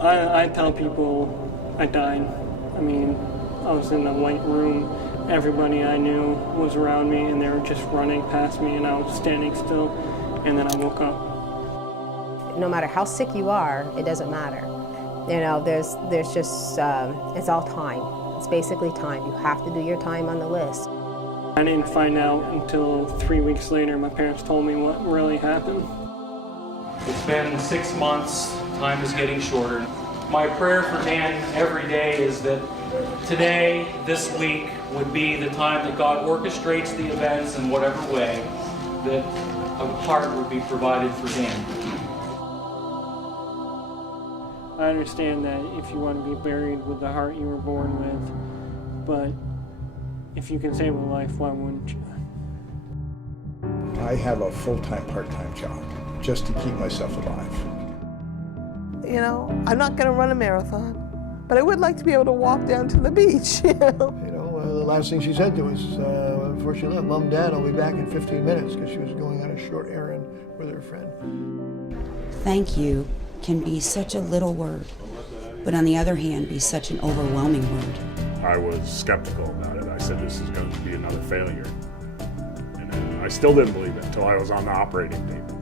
I tell people I died. I mean, I was in a white room. Everybody I knew was around me, and they were just running past me, and I was standing still, and then I woke up. No matter how sick you are, it doesn't matter. You know, there's just, it's all time. It's basically time. You have to do your time on the list. I didn't find out until 3 weeks later. My parents told me what really happened. It's been 6 months. Time is getting shorter. My prayer for Dan every day is that today, this week, would be the time that God orchestrates the events in whatever way, that a heart would be provided for Dan. I understand that if you want to be buried with the heart you were born with, but if you can save a life, why wouldn't you? I have a full-time, part-time job just to keep myself alive. You know, I'm not going to run a marathon, but I would like to be able to walk down to the beach, you know. The last thing she said to us before she left, Mom, Dad, I'll be back in 15 minutes, because she was going on a short errand with her friend. Thank you can be such a little word, but on the other hand, be such an overwhelming word. I was skeptical about it. I said, this is going to be another failure. And I still didn't believe it until I was on the operating table.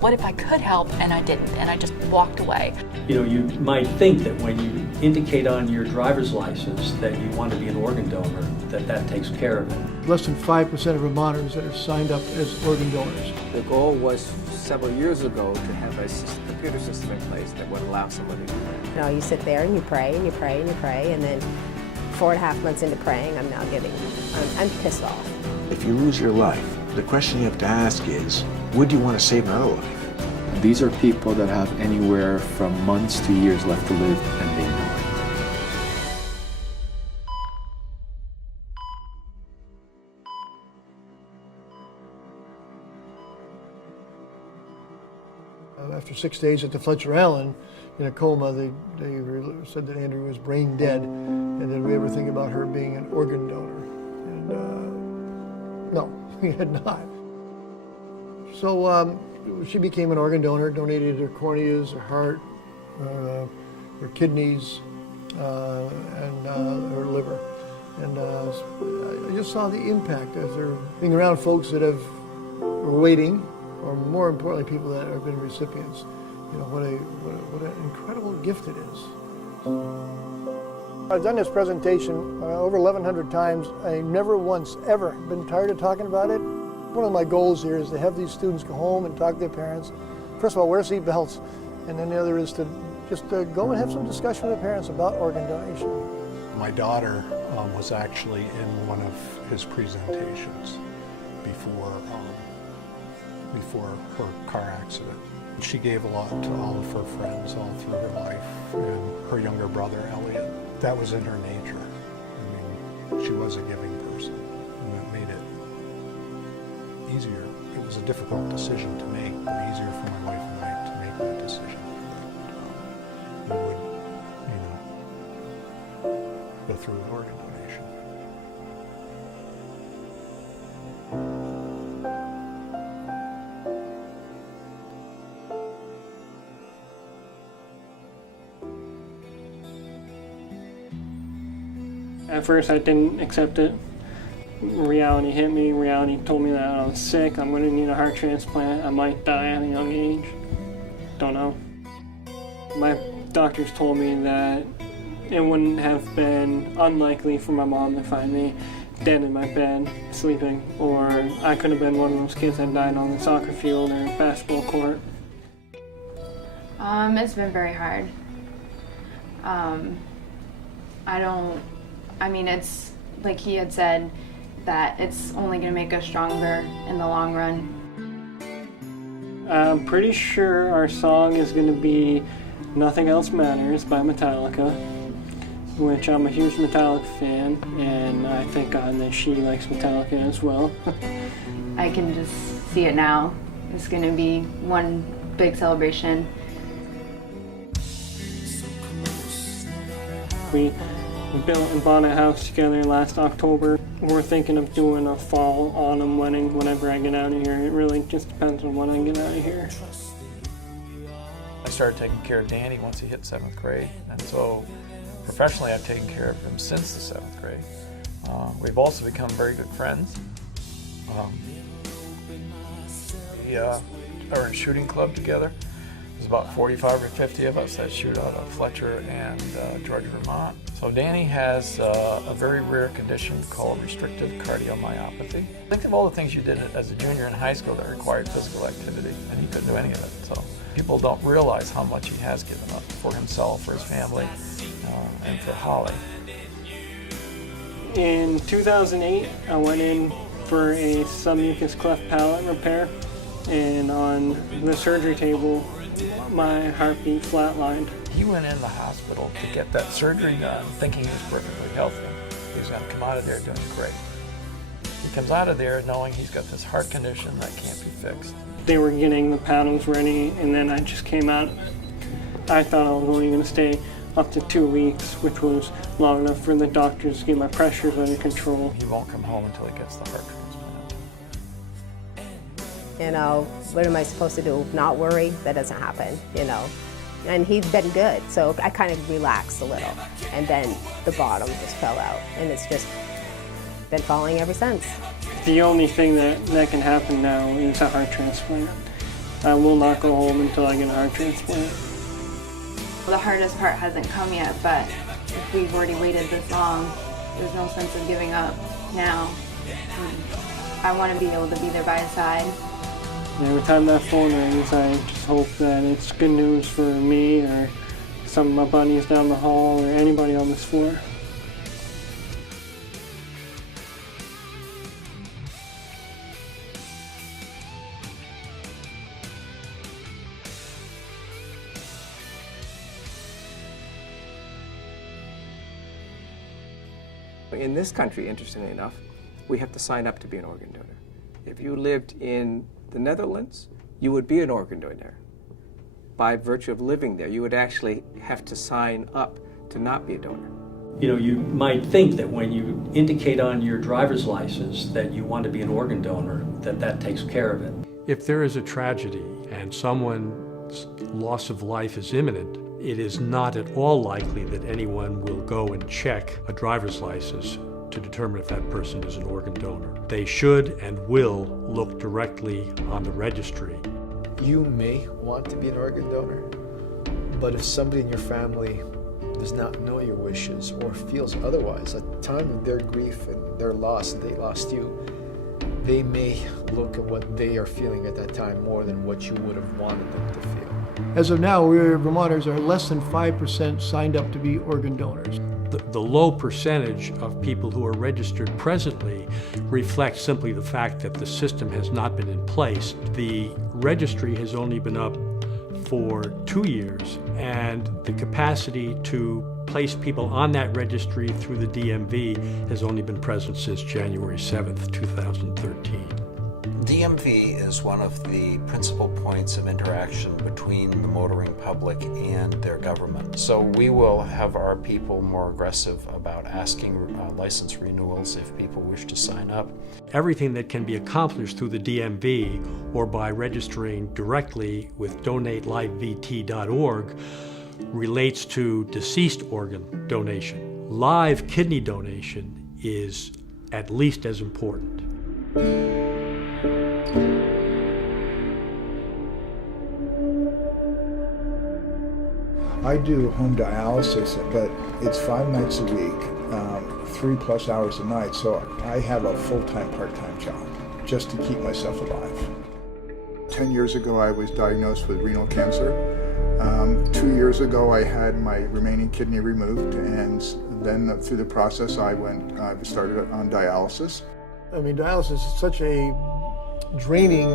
What if I could help and I didn't, and I just walked away? You know, you might think that when you indicate on your driver's license that you want to be an organ donor, that takes care of it. Less than 5% of Vermonters that are signed up as organ donors. The goal was several years ago to have a computer system in place that would allow somebody to do that. You know, you sit there and you pray and you pray and you pray, and then 4.5 months into praying, I'm pissed off. If you lose your life, the question you have to ask is, would you want to save another life? These are people that have anywhere from months to years left to live, and they know it. After 6 days at the Fletcher Allen in a coma, they said that Andrew was brain dead, and did we ever think about her being an organ donor? And no, we had not. So she became an organ donor, donated her corneas, her heart, her kidneys, and her liver. And I just saw the impact as they're being around folks that are waiting, or more importantly, people that have been recipients. You know, what an incredible gift it is. I've done this presentation over 1,100 times. I've never once ever been tired of talking about it. One of my goals here is to have these students go home and talk to their parents. First of all, wear seat belts, and then the other is to just go and have some discussion with their parents about organ donation. My daughter was actually in one of his presentations before her car accident. She gave a lot to all of her friends all through her life, and her younger brother, Elliot. That was in her nature. I mean, she was a giving person, and that made it easier. It was a difficult decision to make, but easier for my wife and I to make that decision. That we would, go through an organ donation. At first I didn't accept it. Reality hit me. Reality told me that I was sick. I'm going to need a heart transplant. I might die at a young age. Don't know. My doctors told me that it wouldn't have been unlikely for my mom to find me dead in my bed, sleeping, or I could have been one of those kids that died on the soccer field or basketball court. It's been very hard. It's like he had said, that it's only going to make us stronger in the long run. I'm pretty sure our song is going to be Nothing Else Matters by Metallica, which I'm a huge Metallica fan, and I thank God that she likes Metallica as well. I can just see it now. It's going to be one big celebration. We built and bought a house together last October. We're thinking of doing a fall, autumn wedding whenever I get out of here. It really just depends on when I get out of here. I started taking care of Danny once he hit 7th grade, and so professionally I've taken care of him since the 7th grade. We've also become very good friends. We are in shooting club together. There's about 45 or 50 of us that shoot out of Fletcher and George, Vermont. So Danny has a very rare condition called restrictive cardiomyopathy. Think of all the things you did as a junior in high school that required physical activity, and he couldn't do any of it. So people don't realize how much he has given up for himself, for his family, and for Holly. In 2008, I went in for a submucous cleft palate repair, and on the surgery table, my heartbeat flatlined. He went in the hospital to get that surgery done, thinking he was perfectly healthy. He was going to come out of there doing great. He comes out of there knowing he's got this heart condition that can't be fixed. They were getting the paddles ready, and then I just came out. I thought I was only going to stay up to 2 weeks, which was long enough for the doctors to get my pressures under control. He won't come home until he gets the heart transplant. You know, what am I supposed to do? Not worry? That doesn't happen, you know. And he's been good, so I kind of relaxed a little. And then the bottom just fell out, and it's just been falling ever since. The only thing that can happen now is a heart transplant. I will not go home until I get a heart transplant. The hardest part hasn't come yet, but if we've already waited this long, there's no sense of giving up now. I want to be able to be there by his side. Every time that phone rings, I just hope that it's good news for me or some of my buddies down the hall or anybody on this floor. In this country, interestingly enough, we have to sign up to be an organ donor. If you lived in the Netherlands, you would be an organ donor. By virtue of living there, you would actually have to sign up to not be a donor. You know, you might think that when you indicate on your driver's license that you want to be an organ donor, that takes care of it. If there is a tragedy and someone's loss of life is imminent, it is not at all likely that anyone will go and check a driver's license to determine if that person is an organ donor. They should and will look directly on the registry. You may want to be an organ donor, but if somebody in your family does not know your wishes or feels otherwise, at the time of their grief and their loss, they lost you, they may look at what they are feeling at that time more than what you would have wanted them to feel. As of now, Vermonters are less than 5% signed up to be organ donors. The low percentage of people who are registered presently reflects simply the fact that the system has not been in place. The registry has only been up for 2 years, and the capacity to place people on that registry through the DMV has only been present since January 7th, 2013. DMV is one of the principal points of interaction between the motoring public and their government. So we will have our people more aggressive about asking license renewals if people wish to sign up. Everything that can be accomplished through the DMV or by registering directly with donatelivevt.org relates to deceased organ donation. Live kidney donation is at least as important. I do home dialysis, but it's 5 nights a week, 3+ hours a night, so I have a full-time, part-time job just to keep myself alive. 10 years ago, I was diagnosed with renal cancer. 2 years ago, I had my remaining kidney removed, and then through the process, I started on dialysis. I mean, dialysis is such a draining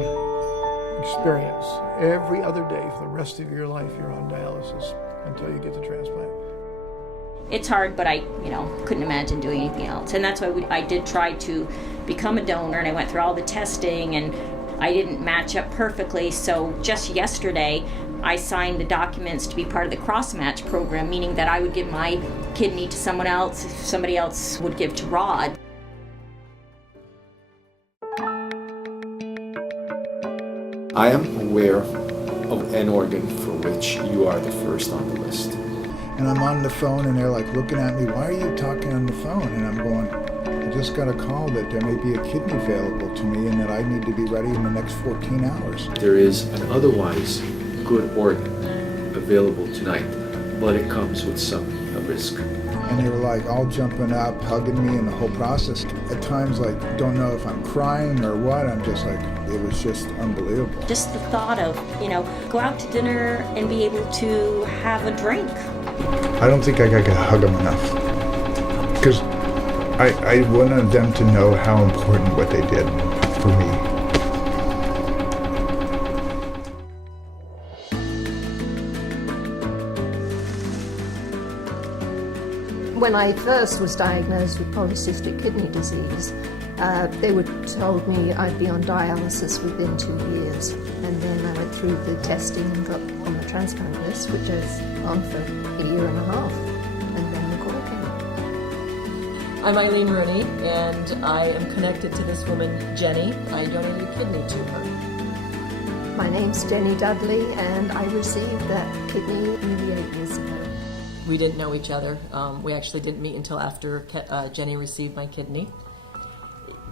experience. Every other day for the rest of your life, you're on dialysis until you get the transplant. It's hard, but I, couldn't imagine doing anything else. And that's why I did try to become a donor, and I went through all the testing, and I didn't match up perfectly. So just yesterday, I signed the documents to be part of the cross-match program, meaning that I would give my kidney to someone else if somebody else would give to Rod. I am aware of an organ for which you are the first on the list. And I'm on the phone and they're like looking at me, why are you talking on the phone? And I'm going, I just got a call that there may be a kidney available to me and that I need to be ready in the next 14 hours. There is an otherwise good organ available tonight, but it comes with some risk. And they were like all jumping up, hugging me, and the whole process. At times, like, don't know if I'm crying or what. I'm just like, it was just unbelievable. Just the thought of, go out to dinner and be able to have a drink. I don't think I could hug them enough. Because I wanted them to know how important what they did for me. When I first was diagnosed with polycystic kidney disease, they told me I'd be on dialysis within 2 years. And then I went through the testing and got on the transplant list, which I was on for a year and a half. And then the call came up. I'm Eileen Rooney, and I am connected to this woman, Jenny. I donated a kidney to her. My name's Jenny Dudley, and I received that kidney nearly 8 years ago. We didn't know each other. We actually didn't meet until after Jenny received my kidney.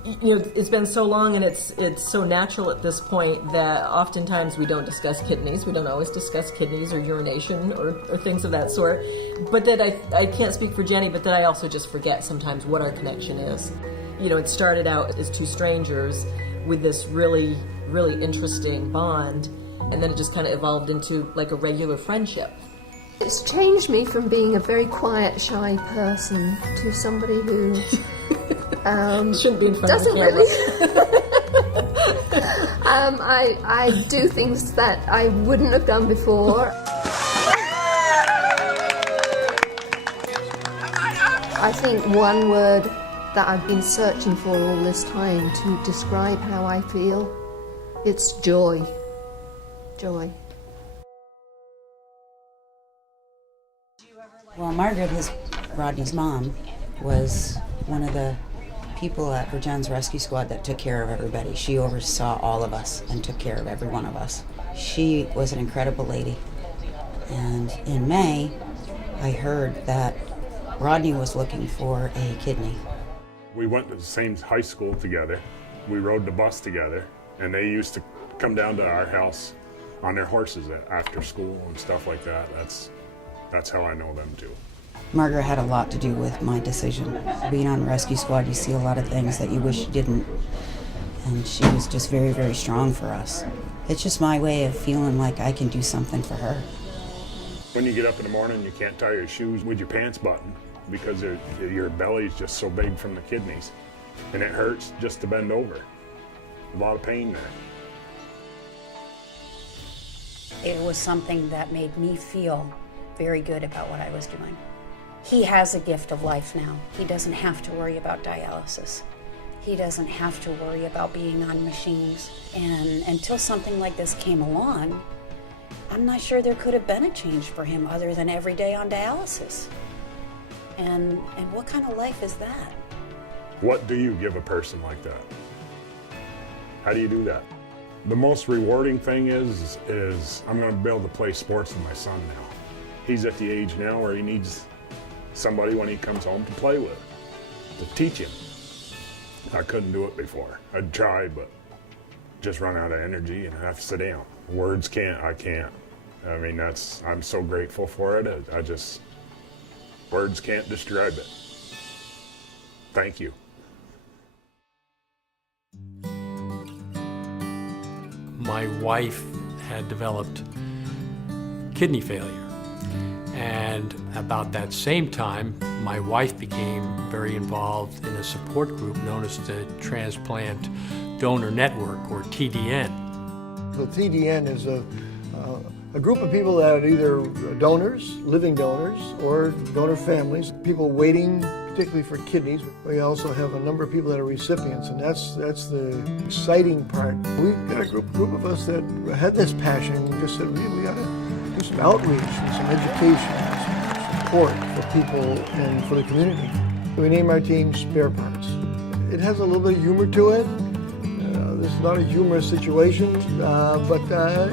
It's been so long, and it's so natural at this point that oftentimes we don't discuss kidneys. We don't always discuss kidneys or urination or things of that sort. But that I can't speak for Jenny, but that I also just forget sometimes what our connection is. It started out as two strangers with this really, really interesting bond, and then it just kind of evolved into like a regular friendship. It's changed me from being a very quiet, shy person to somebody who shouldn't be in front doesn't of the really. I do things that I wouldn't have done before. I think one word that I've been searching for all this time to describe how I feel, it's joy. Joy. Well, Margaret, Rodney's mom, was one of the people at Virgin's Rescue Squad that took care of everybody. She oversaw all of us and took care of every one of us. She was an incredible lady. And in May, I heard that Rodney was looking for a kidney. We went to the same high school together. We rode the bus together, and they used to come down to our house on their horses after school and stuff like that. That's how I know them too. Margaret had a lot to do with my decision. Being on rescue squad, you see a lot of things that you wish you didn't. And she was just very, very strong for us. It's just my way of feeling like I can do something for her. When you get up in the morning, you can't tie your shoes with your pants buttoned because your belly's just so big from the kidneys. And it hurts just to bend over. A lot of pain there. It was something that made me feel very good about what I was doing. He has a gift of life now. He doesn't have to worry about dialysis. He doesn't have to worry about being on machines. And until something like this came along, I'm not sure there could have been a change for him other than every day on dialysis. And what kind of life is that? What do you give a person like that? How do you do that? The most rewarding thing is I'm going to be able to play sports with my son now. He's at the age now where he needs somebody when he comes home to play with, to teach him. I couldn't do it before. I'd try, but just run out of energy and have to sit down. Words I can't. I mean, I'm so grateful for it. Words can't describe it. Thank you. My wife had developed kidney failure. And about that same time, my wife became very involved in a support group known as the Transplant Donor Network, or TDN. The TDN is a group of people that are either donors, living donors, or donor families, people waiting particularly for kidneys. We also have a number of people that are recipients, and that's the exciting part. We've got a group of us that had this passion. We just said, we got to do some outreach and some education and some support for people and for the community. We name our team Spare Parts. It has a little bit of humor to it. This is not a humorous situation, but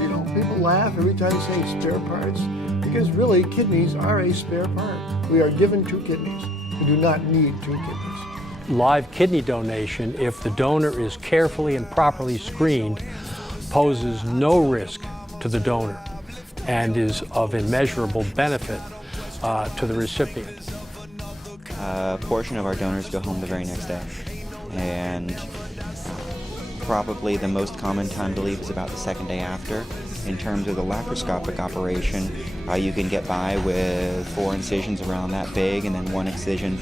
you know, people laugh every time you say spare parts, because really kidneys are a spare part. We are given 2 kidneys. We do not need 2 kidneys. Live kidney donation, if the donor is carefully and properly screened, poses no risk to the donor and is of immeasurable benefit to the recipient. A portion of our donors go home the very next day, and probably the most common time to leave is about the 2nd day after. In terms of the laparoscopic operation, you can get by with 4 incisions around that big, and then 1 incision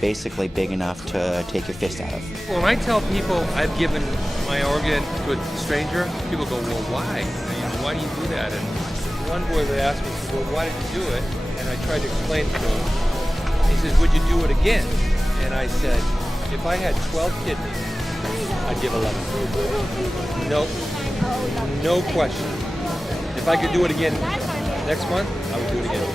basically big enough to take your fist out of. When I tell people I've given my organ to a stranger, people go, well, why? Why do you do that? And one boy would ask me, well, why did you do it? And I tried to explain it to him. He says, would you do it again? And I said, if I had 12 kidneys, I'd give 11. No question. If I could do it again next month, I would do it again.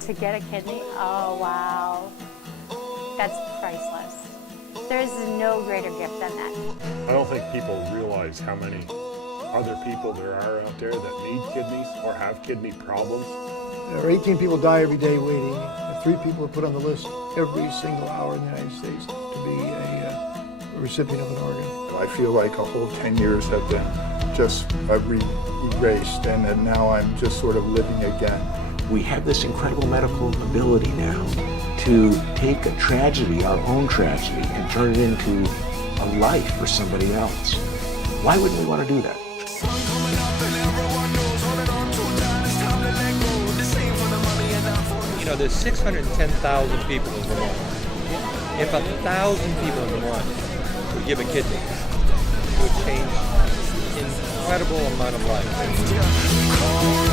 To get a kidney, oh wow, that's priceless. There's no greater gift than that. I don't think people realize how many other people there are out there that need kidneys or have kidney problems. There are 18 people die every day waiting, and 3 people are put on the list every single hour in the United States to be a recipient of an organ. I feel like a whole 10 years have been just erased, and now I'm just sort of living again. We have this incredible medical ability now to take a tragedy, our own tragedy, and turn it into a life for somebody else. Why wouldn't we want to do that? You know, there's 610,000 people in Vermont. If 1,000 people in Vermont would give a kidney, it would change an incredible amount of lives.